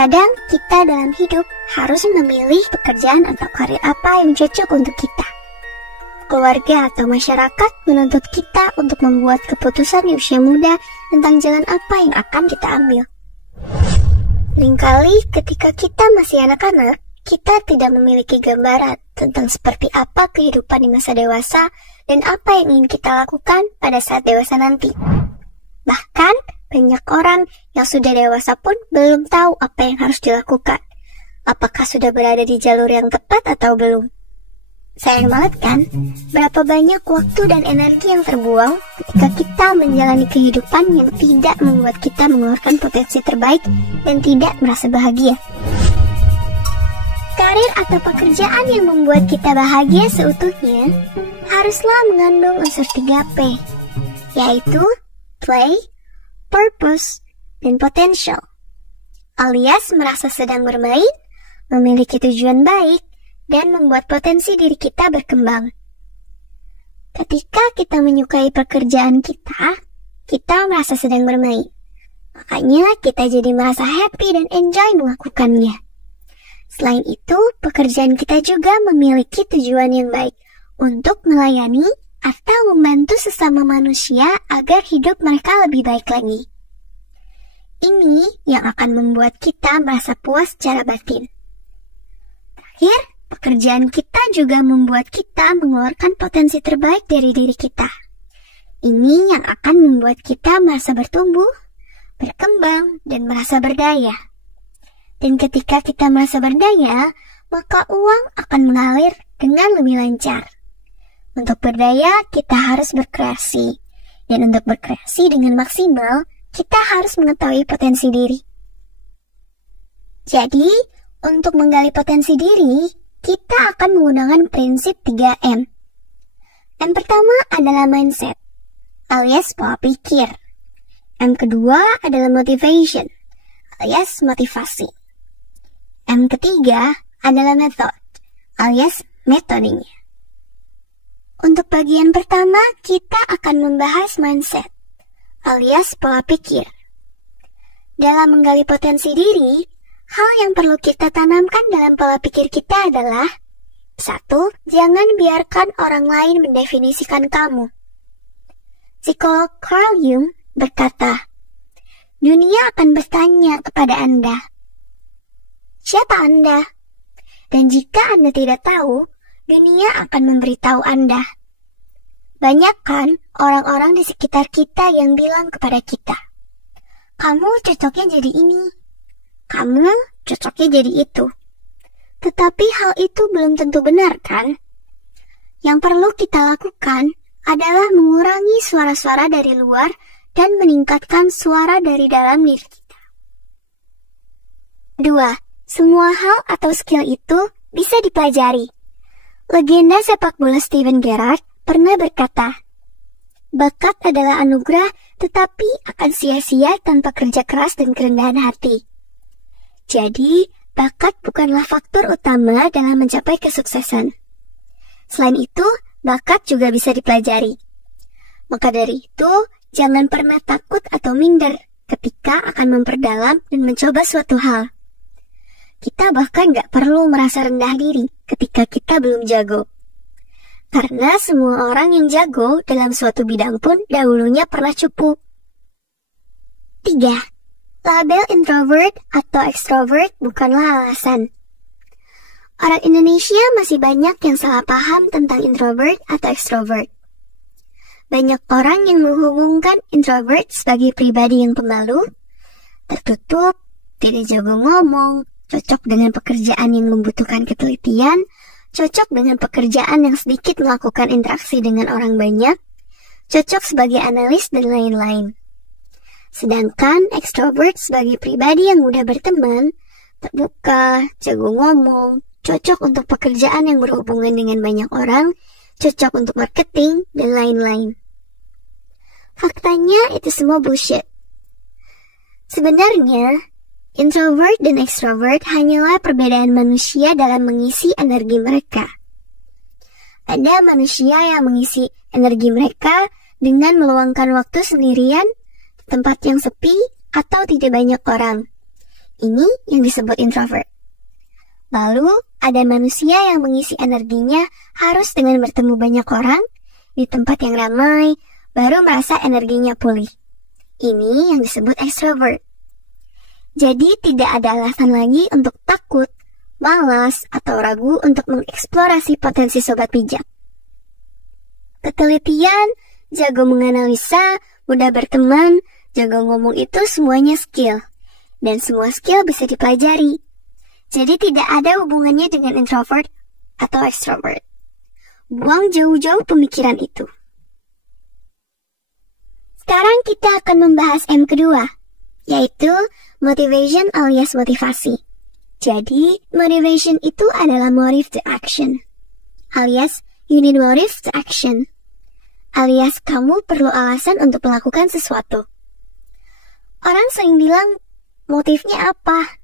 Terkadang kita dalam hidup harus memilih pekerjaan atau karir apa yang cocok untuk kita. Keluarga atau masyarakat menuntut kita untuk membuat keputusan di usia muda tentang jalan apa yang akan kita ambil. Seringkali ketika kita masih anak-anak, kita tidak memiliki gambaran tentang seperti apa kehidupan di masa dewasa dan apa yang ingin kita lakukan pada saat dewasa nanti. Bahkan, banyak orang yang sudah dewasa pun belum tahu apa yang harus dilakukan. Apakah sudah berada di jalur yang tepat atau belum? Sayang banget kan, berapa banyak waktu dan energi yang terbuang ketika kita menjalani kehidupan yang tidak membuat kita mengeluarkan potensi terbaik dan tidak merasa bahagia. Karir atau pekerjaan yang membuat kita bahagia seutuhnya haruslah mengandung unsur 3P, yaitu play, purpose, dan potential, alias merasa sedang bermain, memiliki tujuan baik, dan membuat potensi diri kita berkembang. Ketika kita menyukai pekerjaan kita merasa sedang bermain. Makanya kita jadi merasa happy dan enjoy melakukannya. Selain itu, pekerjaan kita juga memiliki tujuan yang baik untuk melayani atau membantu sesama manusia agar hidup mereka lebih baik lagi. Ini yang akan membuat kita merasa puas secara batin. Terakhir, pekerjaan kita juga membuat kita mengeluarkan potensi terbaik dari diri kita. Ini yang akan membuat kita merasa bertumbuh, berkembang, dan merasa berdaya. Dan ketika kita merasa berdaya, maka uang akan mengalir dengan lebih lancar. Untuk berdaya, kita harus berkreasi. Dan untuk berkreasi dengan maksimal, kita harus mengetahui potensi diri. Jadi, untuk menggali potensi diri, kita akan menggunakan prinsip 3M. Yang pertama adalah mindset, alias pola pikir. Yang kedua adalah motivation, alias motivasi. Yang ketiga adalah method, alias metodenya. Untuk bagian pertama, kita akan membahas mindset, alias pola pikir. Dalam menggali potensi diri, hal yang perlu kita tanamkan dalam pola pikir kita adalah 1. Jangan biarkan orang lain mendefinisikan kamu. Psikolog Carl Jung berkata, dunia akan bertanya kepada Anda, siapa Anda? Dan jika Anda tidak tahu, dunia akan memberitahu Anda. Banyak kan orang-orang di sekitar kita yang bilang kepada kita, kamu cocoknya jadi ini. Kamu cocoknya jadi itu. Tetapi hal itu belum tentu benar, kan? Yang perlu kita lakukan adalah mengurangi suara-suara dari luar dan meningkatkan suara dari dalam diri kita. 2. Semua hal atau skill itu bisa dipelajari. Legenda sepak bola Steven Gerrard pernah berkata, bakat adalah anugerah tetapi akan sia-sia tanpa kerja keras dan kerendahan hati. Jadi, bakat bukanlah faktor utama dalam mencapai kesuksesan. Selain itu, bakat juga bisa dipelajari. Maka dari itu, jangan pernah takut atau minder ketika akan memperdalam dan mencoba suatu hal. Kita bahkan gak perlu merasa rendah diri ketika kita belum jago. Karena semua orang yang jago dalam suatu bidang pun dahulunya pernah cupu. 3. Label introvert atau extrovert bukanlah alasan. Orang Indonesia masih banyak yang salah paham tentang introvert atau extrovert. Banyak orang yang menghubungkan introvert sebagai pribadi yang pemalu, tertutup, tidak jago ngomong, cocok dengan pekerjaan yang membutuhkan ketelitian, cocok dengan pekerjaan yang sedikit melakukan interaksi dengan orang banyak, cocok sebagai analis dan lain-lain. Sedangkan extrovert sebagai pribadi yang mudah berteman, terbuka, jago ngomong, cocok untuk pekerjaan yang berhubungan dengan banyak orang, cocok untuk marketing, dan lain-lain. Faktanya itu semua bullshit. Sebenarnya, introvert dan extrovert hanyalah perbedaan manusia dalam mengisi energi mereka. Ada manusia yang mengisi energi mereka dengan meluangkan waktu sendirian, tempat yang sepi, atau tidak banyak orang. Ini yang disebut introvert. Lalu, ada manusia yang mengisi energinya harus dengan bertemu banyak orang di tempat yang ramai, baru merasa energinya pulih. Ini yang disebut extrovert. Jadi, tidak ada alasan lagi untuk takut, malas, atau ragu untuk mengeksplorasi potensi sobat bijak. Ketelitian, jago menganalisa, mudah berteman, jago ngomong itu semuanya skill. Dan semua skill bisa dipelajari. Jadi tidak ada hubungannya dengan introvert atau extrovert. Buang jauh-jauh pemikiran itu. Sekarang kita akan membahas M kedua, yaitu motivation alias motivasi. Jadi, motivation itu adalah motive to action, alias you need motive to action, alias kamu perlu alasan untuk melakukan sesuatu. Orang sering bilang, motifnya apa?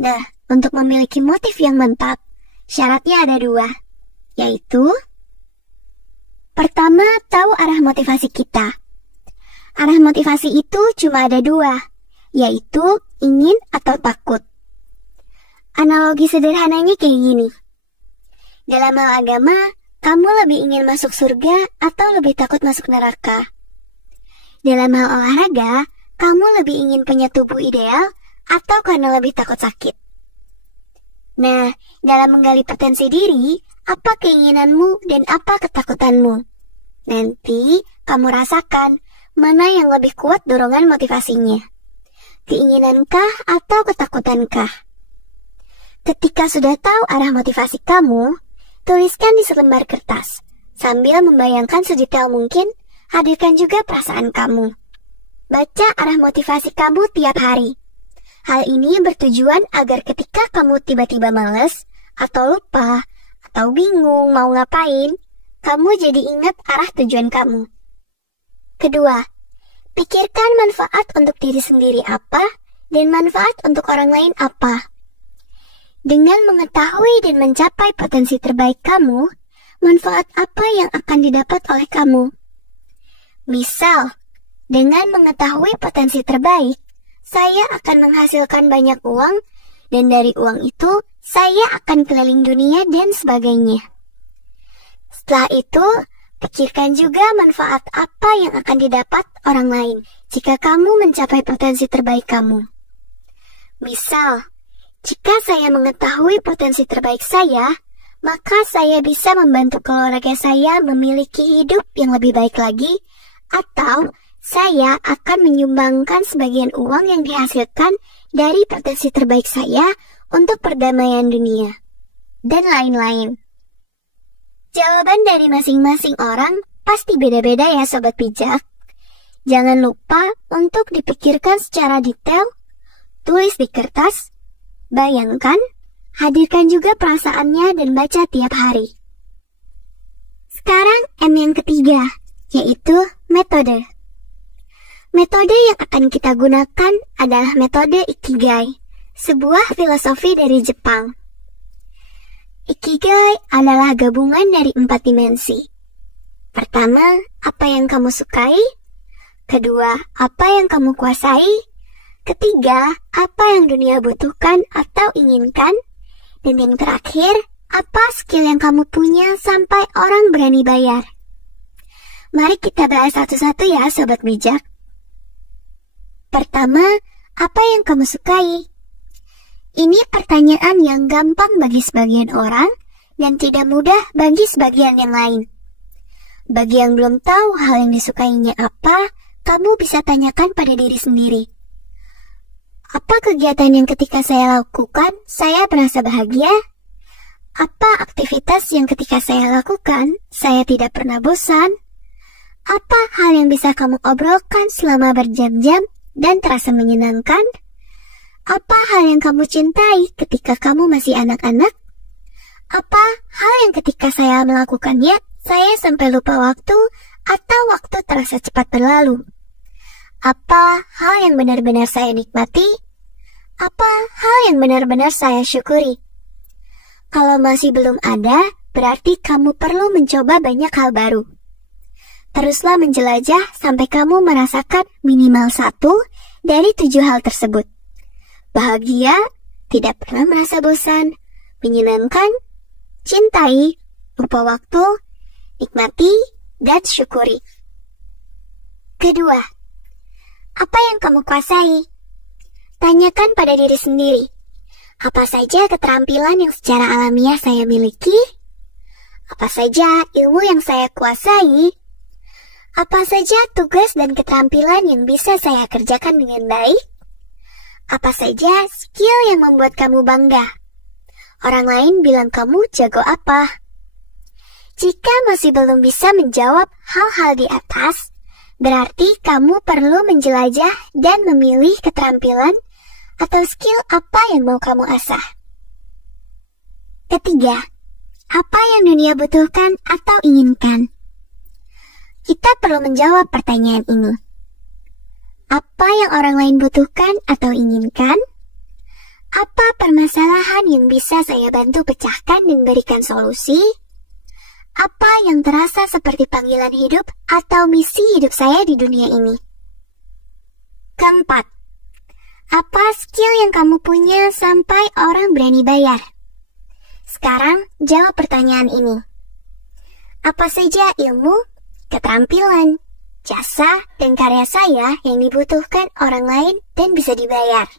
Nah, untuk memiliki motif yang mantap, syaratnya ada 2, yaitu pertama, tahu arah motivasi kita. Arah motivasi itu cuma ada 2, yaitu ingin atau takut. Analogi sederhananya kayak gini. Dalam hal agama, kamu lebih ingin masuk surga atau lebih takut masuk neraka? Dalam hal olahraga, kamu lebih ingin punya tubuh ideal atau karena lebih takut sakit? Nah, dalam menggali potensi diri, apa keinginanmu dan apa ketakutanmu? Nanti kamu rasakan mana yang lebih kuat dorongan motivasinya. Keinginankah atau ketakutankah? Ketika sudah tahu arah motivasi kamu, tuliskan di selembar kertas. Sambil membayangkan sedetail mungkin, hadirkan juga perasaan kamu. Baca arah motivasi kamu tiap hari. Hal ini bertujuan agar ketika kamu tiba-tiba malas, atau lupa, atau bingung mau ngapain, kamu jadi ingat arah tujuan kamu. Kedua, pikirkan manfaat untuk diri sendiri apa, dan manfaat untuk orang lain apa. Dengan mengetahui dan mencapai potensi terbaik kamu, manfaat apa yang akan didapat oleh kamu? Misal, dengan mengetahui potensi terbaik, saya akan menghasilkan banyak uang, dan dari uang itu, saya akan keliling dunia dan sebagainya. Setelah itu, pikirkan juga manfaat apa yang akan didapat orang lain jika kamu mencapai potensi terbaik kamu. Misal, jika saya mengetahui potensi terbaik saya, maka saya bisa membantu keluarga saya memiliki hidup yang lebih baik lagi, atau saya akan menyumbangkan sebagian uang yang dihasilkan dari potensi terbaik saya untuk perdamaian dunia, dan lain-lain. Jawaban dari masing-masing orang pasti beda-beda ya sobat bijak. Jangan lupa untuk dipikirkan secara detail, tulis di kertas, bayangkan, hadirkan juga perasaannya dan baca tiap hari. Sekarang M yang ketiga, yaitu metode. Metode yang akan kita gunakan adalah metode Ikigai, sebuah filosofi dari Jepang. Ikigai adalah gabungan dari 4 dimensi. Pertama, apa yang kamu sukai? Kedua, apa yang kamu kuasai? Ketiga, apa yang dunia butuhkan atau inginkan? Dan yang terakhir, apa skill yang kamu punya sampai orang berani bayar? Mari kita bahas satu-satu ya sobat bijak. Pertama, apa yang kamu sukai? Ini pertanyaan yang gampang bagi sebagian orang dan tidak mudah bagi sebagian yang lain. Bagi yang belum tahu hal yang disukainya apa, kamu bisa tanyakan pada diri sendiri. Apa kegiatan yang ketika saya lakukan, saya merasa bahagia? Apa aktivitas yang ketika saya lakukan, saya tidak pernah bosan? Apa hal yang bisa kamu obrolkan selama berjam-jam dan terasa menyenangkan? Apa hal yang kamu cintai ketika kamu masih anak-anak? Apa hal yang ketika saya melakukannya, saya sampai lupa waktu atau waktu terasa cepat berlalu? Apa hal yang benar-benar saya nikmati? Apa hal yang benar-benar saya syukuri? Kalau masih belum ada, berarti kamu perlu mencoba banyak hal baru. Teruslah menjelajah sampai kamu merasakan minimal 1 dari 7 hal tersebut. bahagia, tidak pernah merasa bosan, menyenangkan, cintai, lupa waktu, nikmati, dan syukuri. Kedua, apa yang kamu kuasai? Tanyakan pada diri sendiri, apa saja keterampilan yang secara alamiah saya miliki? Apa saja ilmu yang saya kuasai? Apa saja tugas dan keterampilan yang bisa saya kerjakan dengan baik? Apa saja skill yang membuat kamu bangga? Orang lain bilang kamu jago apa? Jika masih belum bisa menjawab hal-hal di atas, berarti kamu perlu menjelajah dan memilih keterampilan atau skill apa yang mau kamu asah. Ketiga, apa yang dunia butuhkan atau inginkan? Kita perlu menjawab pertanyaan ini. Apa yang orang lain butuhkan atau inginkan? Apa permasalahan yang bisa saya bantu pecahkan dan berikan solusi? Apa yang terasa seperti panggilan hidup atau misi hidup saya di dunia ini? Keempat, apa skill yang kamu punya sampai orang berani bayar? Sekarang jawab pertanyaan ini. Apa saja ilmu, keterampilan, jasa, dan karya saya yang dibutuhkan orang lain dan bisa dibayar?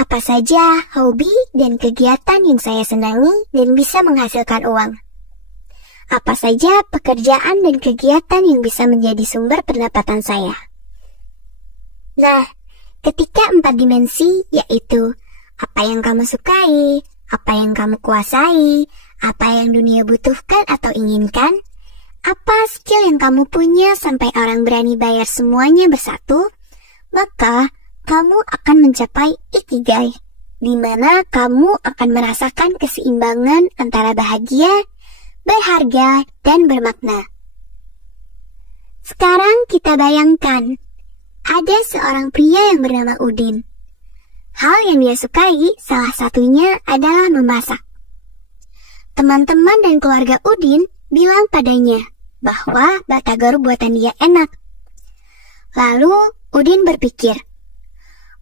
Apa saja hobi dan kegiatan yang saya senangi dan bisa menghasilkan uang? Apa saja pekerjaan dan kegiatan yang bisa menjadi sumber pendapatan saya? Nah, ketika 4 dimensi, yaitu apa yang kamu sukai, apa yang kamu kuasai, apa yang dunia butuhkan atau inginkan, apa skill yang kamu punya sampai orang berani bayar semuanya bersatu, maka kamu akan mencapai ikigai, di mana kamu akan merasakan keseimbangan antara bahagia, berharga, dan bermakna. Sekarang kita bayangkan, ada seorang pria yang bernama Udin. Hal yang dia sukai salah satunya adalah memasak. Teman-teman dan keluarga Udin bilang padanya bahwa batagor buatan dia enak. Lalu Udin berpikir,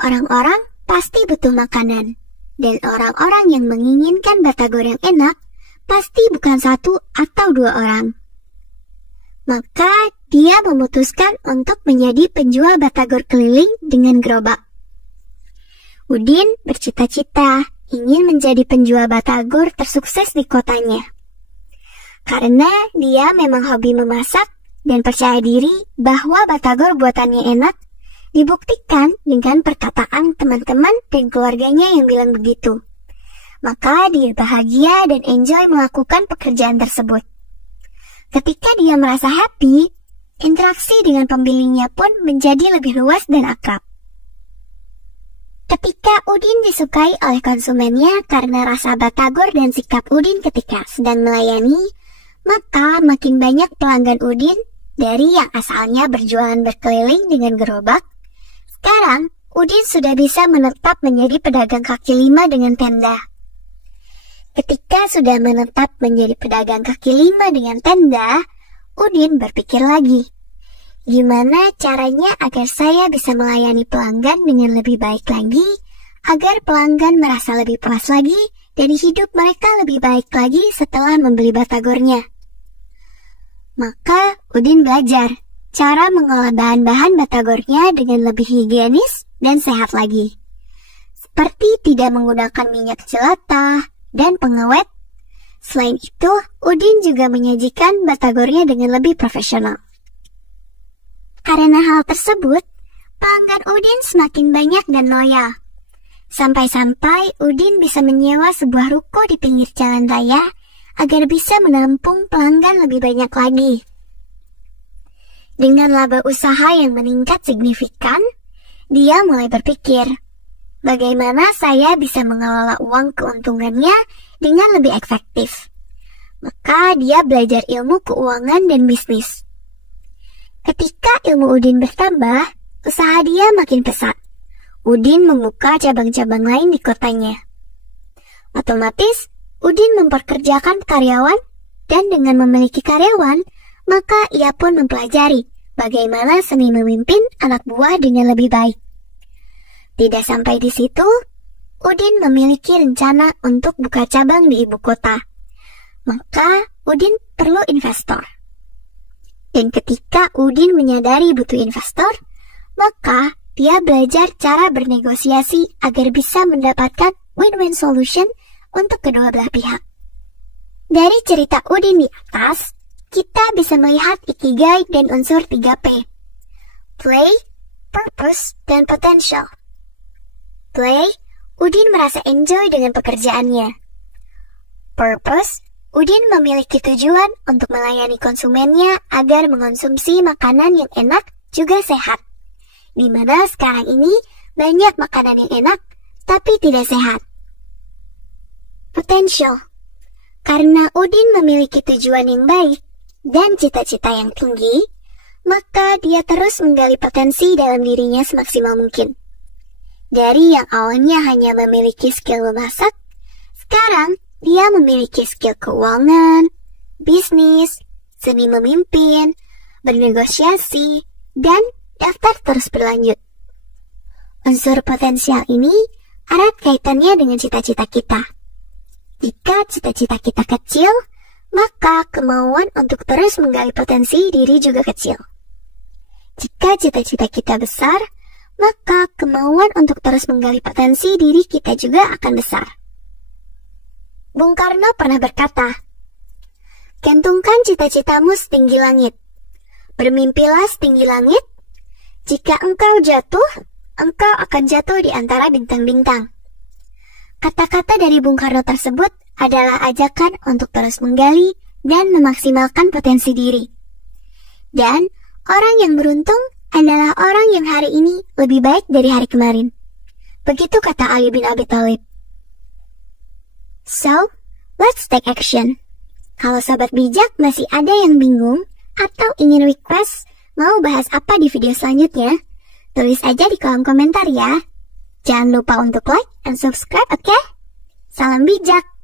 orang-orang pasti butuh makanan, dan orang-orang yang menginginkan batagor yang enak pasti bukan 1 atau 2 orang. Maka dia memutuskan untuk menjadi penjual batagor keliling dengan gerobak. Udin bercita-cita ingin menjadi penjual batagor tersukses di kotanya. Karena dia memang hobi memasak dan percaya diri bahwa batagor buatannya enak, dibuktikan dengan perkataan teman-teman dan keluarganya yang bilang begitu. Maka dia bahagia dan enjoy melakukan pekerjaan tersebut. Ketika dia merasa happy, interaksi dengan pembelinya pun menjadi lebih luas dan akrab. Ketika Udin disukai oleh konsumennya karena rasa batagor dan sikap Udin ketika sedang melayani, maka makin banyak pelanggan Udin dari yang asalnya berjualan berkeliling dengan gerobak. Sekarang, Udin sudah bisa menetap menjadi pedagang kaki 5 dengan tenda. Ketika sudah menetap menjadi pedagang kaki 5 dengan tenda, Udin berpikir lagi, gimana caranya agar saya bisa melayani pelanggan dengan lebih baik lagi, agar pelanggan merasa lebih puas lagi, dan hidup mereka lebih baik lagi setelah membeli batagornya. Maka Udin belajar cara mengolah bahan-bahan batagornya dengan lebih higienis dan sehat lagi. Seperti tidak menggunakan minyak jelantah dan pengawet. Selain itu, Udin juga menyajikan batagornya dengan lebih profesional. Karena hal tersebut, pelanggan Udin semakin banyak dan loyal. Sampai-sampai Udin bisa menyewa sebuah ruko di pinggir jalan raya agar bisa menampung pelanggan lebih banyak lagi. Dengan laba usaha yang meningkat signifikan, dia mulai berpikir, bagaimana saya bisa mengelola uang keuntungannya dengan lebih efektif. Maka dia belajar ilmu keuangan dan bisnis. Ketika ilmu Udin bertambah, usaha dia makin pesat. Udin membuka cabang-cabang lain di kotanya. Otomatis, Udin memperkerjakan karyawan, dan dengan memiliki karyawan, maka ia pun mempelajari bagaimana seni memimpin anak buah dengan lebih baik. Tidak sampai di situ, Udin memiliki rencana untuk buka cabang di ibu kota. Maka Udin perlu investor. Dan ketika Udin menyadari butuh investor, maka dia belajar cara bernegosiasi agar bisa mendapatkan win-win solution untuk kedua belah pihak. Dari cerita Udin di atas, kita bisa melihat ikigai dan unsur 3P. Play, purpose, dan potential. Play, Udin merasa enjoy dengan pekerjaannya. Purpose, Udin memiliki tujuan untuk melayani konsumennya agar mengonsumsi makanan yang enak juga sehat. Di mana sekarang ini banyak makanan yang enak tapi tidak sehat. Potential, karena Udin memiliki tujuan yang baik dan cita-cita yang tinggi, maka dia terus menggali potensi dalam dirinya semaksimal mungkin. Dari yang awalnya hanya memiliki skill memasak, sekarang dia memiliki skill keuangan, bisnis, seni memimpin, bernegosiasi, dan daftar terus berlanjut. Unsur potensial ini erat kaitannya dengan cita-cita kita. Jika cita-cita kita kecil, maka kemauan untuk terus menggali potensi diri juga kecil. Jika cita-cita kita besar, maka kemauan untuk terus menggali potensi diri kita juga akan besar. Bung Karno pernah berkata, "Gantungkan cita-citamu setinggi langit. Bermimpilah setinggi langit. Jika engkau jatuh, engkau akan jatuh di antara bintang-bintang." Kata-kata dari Bung Karno tersebut adalah ajakan untuk terus menggali dan memaksimalkan potensi diri. Dan orang yang beruntung adalah orang yang hari ini lebih baik dari hari kemarin. Begitu kata Ali bin Abi Thalib. So, let's take action. Kalau sobat bijak masih ada yang bingung atau ingin request mau bahas apa di video selanjutnya, tulis aja di kolom komentar ya. Jangan lupa untuk like and subscribe, oke? Salam bijak!